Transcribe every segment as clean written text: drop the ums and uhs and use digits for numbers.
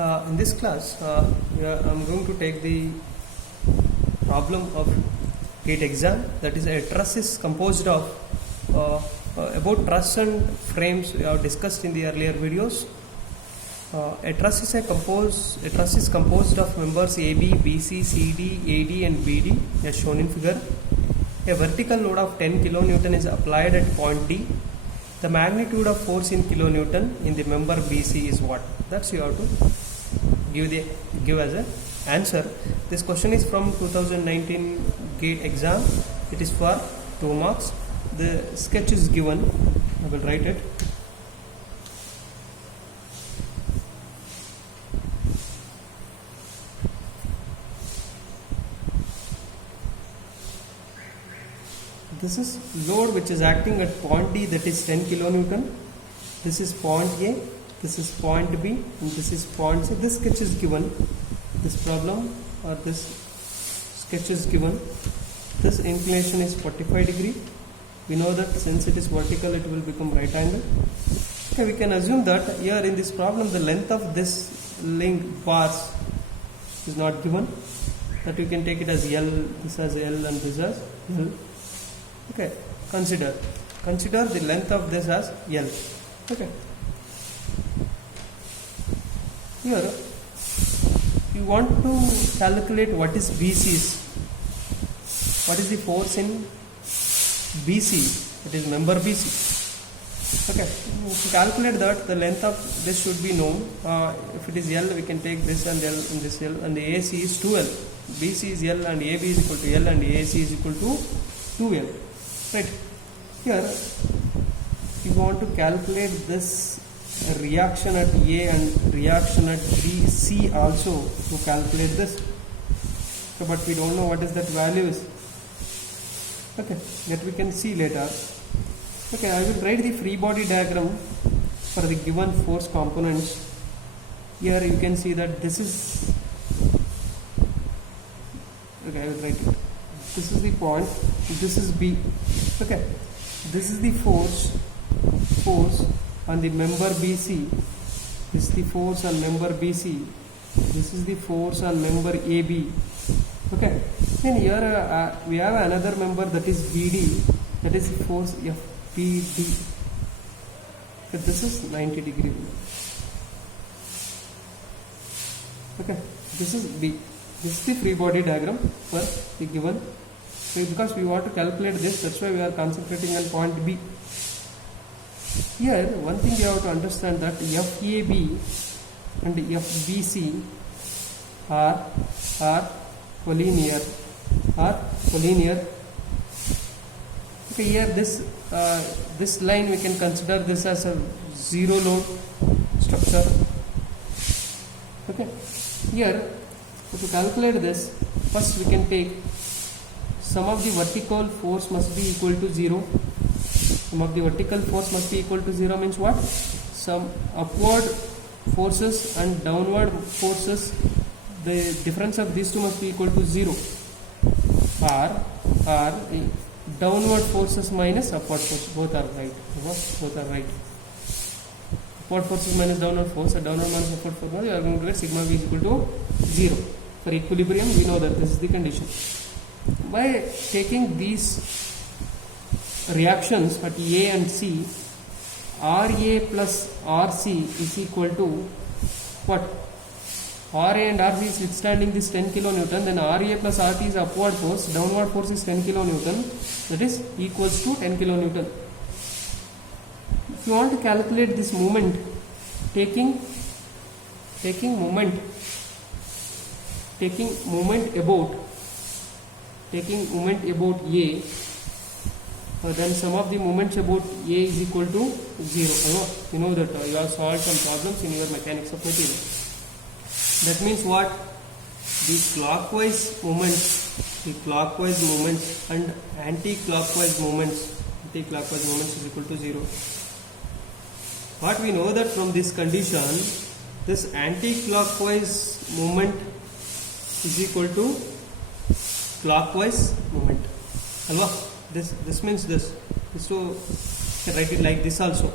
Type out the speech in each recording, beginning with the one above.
In this class, I'm going to take the problem of GATE exam. That is, a truss is composed of about truss and frames we have discussed in the earlier videos. A truss is composed of members AB, BC, CD, AD, and BD, as shown in figure. A vertical load of 10 kilonewton is applied at point D. The magnitude of force in kilonewton in the member BC is what? That's you have to give as an answer. This question is from 2019 GATE exam. It is for 2 marks. The sketch is given. I will write it. This is load which is acting at point D, that is 10 kilonewton. This is point A, this is point B, and this is point C. This sketch is given. This problem or this sketch is given. This inclination is 45 degree. We know that since it is vertical, it will become right angle. Okay, we can assume that here in this problem, the length of this link bars is not given. That we can take it as L, this as L, and this as L. Okay, consider the length of this as L. Okay, here you want to calculate what is BC's, what is the force in BC, it is member BC. Okay, to calculate that, the length of this should be known. If it is L, we can take this and L and this L, and the AC is 2L. BC is L and AB is equal to L and AC is equal to 2L. Right, here you want to calculate this reaction at A and reaction at BC also to calculate this. So, but we don't know what is that value is. Okay, that we can see later. Okay, I will write the free body diagram for the given force components. Here you can see that this is, okay, I will write it. This is the point, this is B. Okay, this is the force on the member BC. This is the force on member BC. This is the force on member AB. Okay, then here we have another member, that is BD, that is the force FBD. Okay, this is 90 degree. Okay, this is B. This is the free body diagram for the given. So because we want to calculate this, that's why we are concentrating on point B. Here, one thing you have to understand that FAB and FBC are collinear. Okay, here this line we can consider this as a zero load structure. Okay, here to calculate this, first we can take sum of the vertical force must be equal to 0. Sum of the vertical force must be equal to 0 means what? Some upward forces and downward forces, the difference of these two must be equal to 0. Or downward forces minus upward force, both are right. Both are right. Upward forces minus downward force, and downward minus upward force, you are going to get sigma v is equal to 0. For equilibrium, we know that this is the condition. By taking these reactions at A and C, RA plus RC is equal to what? RA and RC is withstanding this 10 kilonewton, then RA plus RT is upward force, downward force is 10 kilonewton, that is equals to 10 kilonewton. If you want to calculate this moment, taking moment about A, then sum of the moments about A is equal to 0. You know that you have solved some problems in your mechanics of material. That means what? The clockwise moments and anti-clockwise moments is equal to 0. What we know that from this condition, this anti-clockwise moment is equal to clockwise moment. Alva? This means this. So you can write it like this also.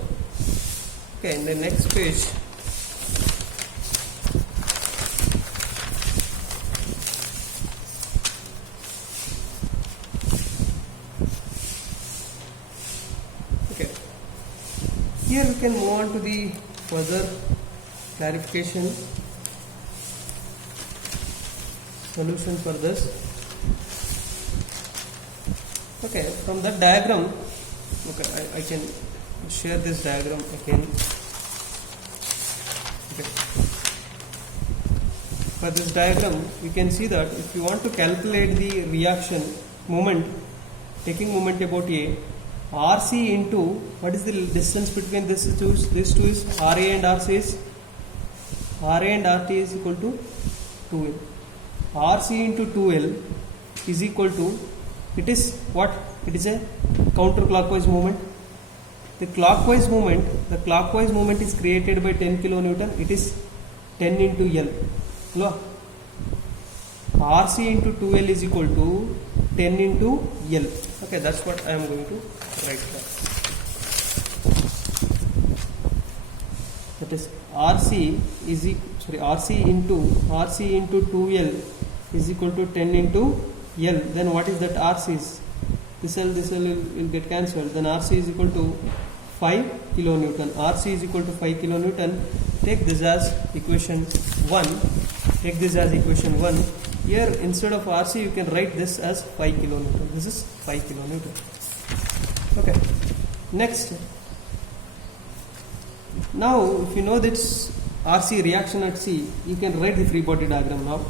Okay, in the next page, can move on to the further clarification solution for this. Okay, from that diagram, okay, I can share this diagram again. Okay. For this diagram, you can see that if you want to calculate the reaction moment, taking moment about A, RC into what is the distance between these two is RA and RC is RA and RT is equal to 2L. RC into 2L is equal to, it is what? It is a counterclockwise movement. The clockwise movement is created by 10 kilonewton. It is 10 into L. Hello? RC into 2L is equal to 10 into L. Okay, that's what I am going to write down. That is RC into 2L is equal to 10 into L. Then what is that RC is? This L will get cancelled. Then RC is equal to 5 kilonewton. RC is equal to 5 kilonewton. Take this as equation 1. Here instead of RC you can write this as 5 kilonewton. This is 5 kilonewton. Okay. Next. Now if you know this RC reaction at C, you can write the free body diagram now.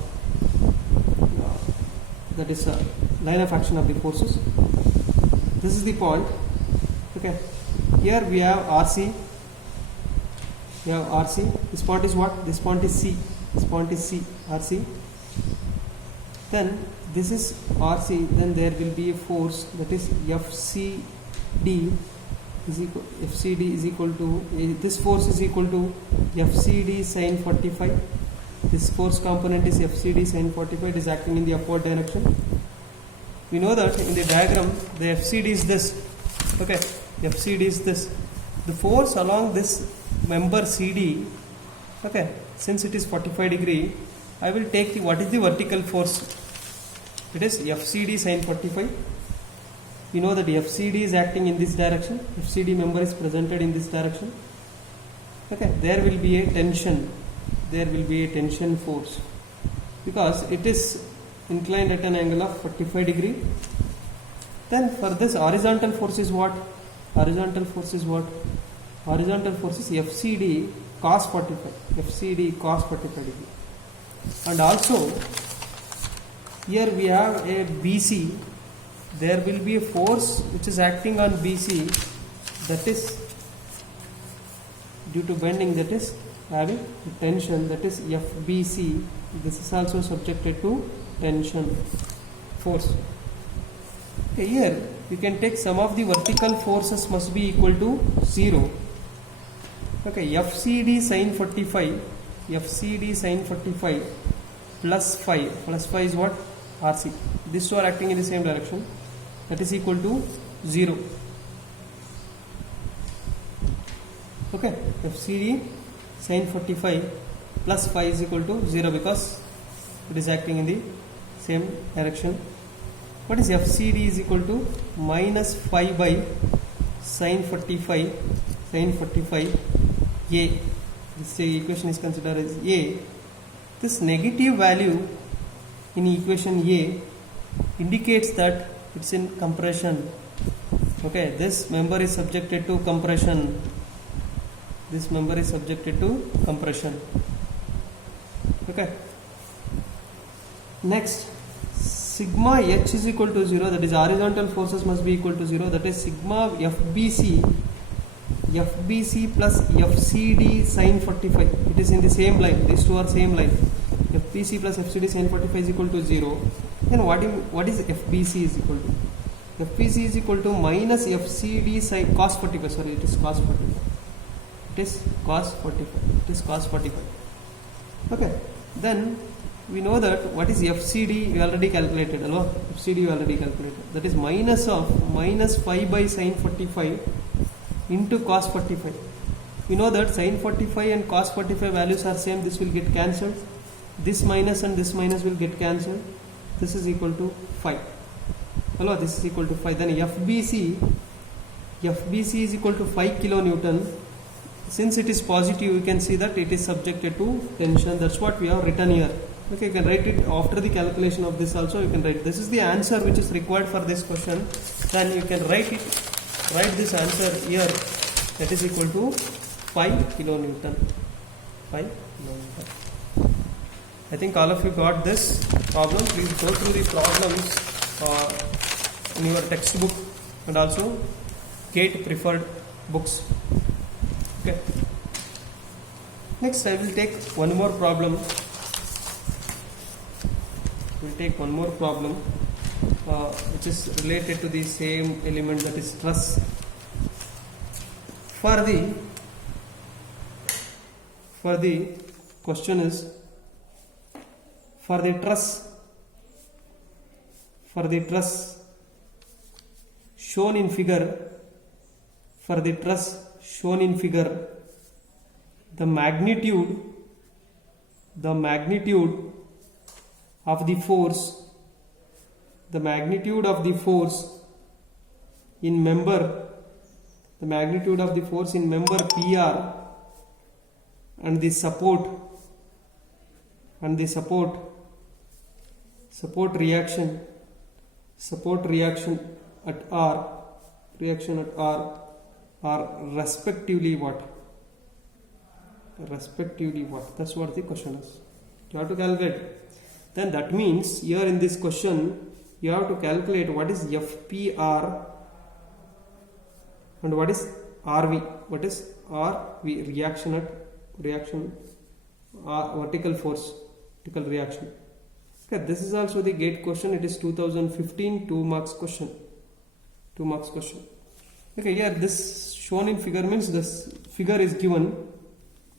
That is a line of action of the forces. This is the point. Okay. Here we have RC. This point is what? This point is C. RC. Then this is RC. Then there will be a force, that is FCD is equal to this force is equal to FCD sin 45. This force component is FCD sin 45. It is acting in the upward direction. We know that in the diagram the FCD is this. Okay, FCD is this. The force along this member CD. Okay, since it is 45 degree, I will take what is the vertical force. It is FCD sin 45. You know that FCD is acting in this direction. FCD member is presented in this direction. Okay, there will be a tension. Force because it is inclined at an angle of 45 degree. Then for this horizontal force is what? Horizontal force is FCD cos 45 degree. And also here we have a BC. There will be a force which is acting on BC, that is due to bending, that is having tension, that is FBC. This is also subjected to tension force. Okay, here you can take some of the vertical forces must be equal to 0. Okay, FCD sin 45 plus 5 is what? RC. These two are acting in the same direction. That is equal to 0. Okay, FCD sin 45 plus 5 is equal to 0 because it is acting in the same direction. What is FCD is equal to minus 5 by sin 45 A. This equation is considered as A. This negative value in equation A indicates that it's in compression. Okay, this member is subjected to compression. Okay. Next, sigma h is equal to 0. That is horizontal forces must be equal to 0. That is sigma FBC plus FCD sin 45. It is in the same line. These two are same line. FBC plus FCD sin 45 is equal to 0. Then what is FBC is equal to? FBC is equal to minus FCD sin cos 45. Sorry, it is cos 45. Okay. Then we know that what is FCD we already calculated. That is minus 5 by sin 45 into cos 45. We know that sin 45 and cos 45 values are same. This will get cancelled. This minus and this minus will get cancelled. This is equal to 5. This is equal to 5. Then FBC is equal to 5 kilonewton. since it is positive, you can see that it is subjected to tension. That's what we have written here. Okay, you can write it after the calculation of this also. You can write this is the answer which is required for this question. Then you can write this answer here. That is equal to 5 kilonewton. 5 kilonewton. I think all of you got this problem. Please go through the problems in your textbook and also GATE preferred books. Okay. Next, I will take one more problem. We'll take one more problem which is related to the same element, that is truss. For the question is, for the truss shown in figure, the magnitude of the force in member PR and the support reaction at R are respectively what? That's what the question is. You have to calculate. Then that means here in this question you have to calculate what is FPR and what is RV. What is RV? Vertical force, vertical reaction. Okay, this is also the GATE question. It is 2015 2 marks question. Okay, here this shown in figure means this figure is given.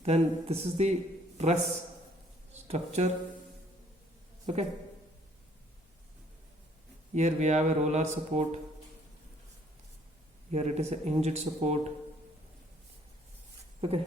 Then this is the truss structure. Okay, here we have a roller support, here it is a hinged support. Okay,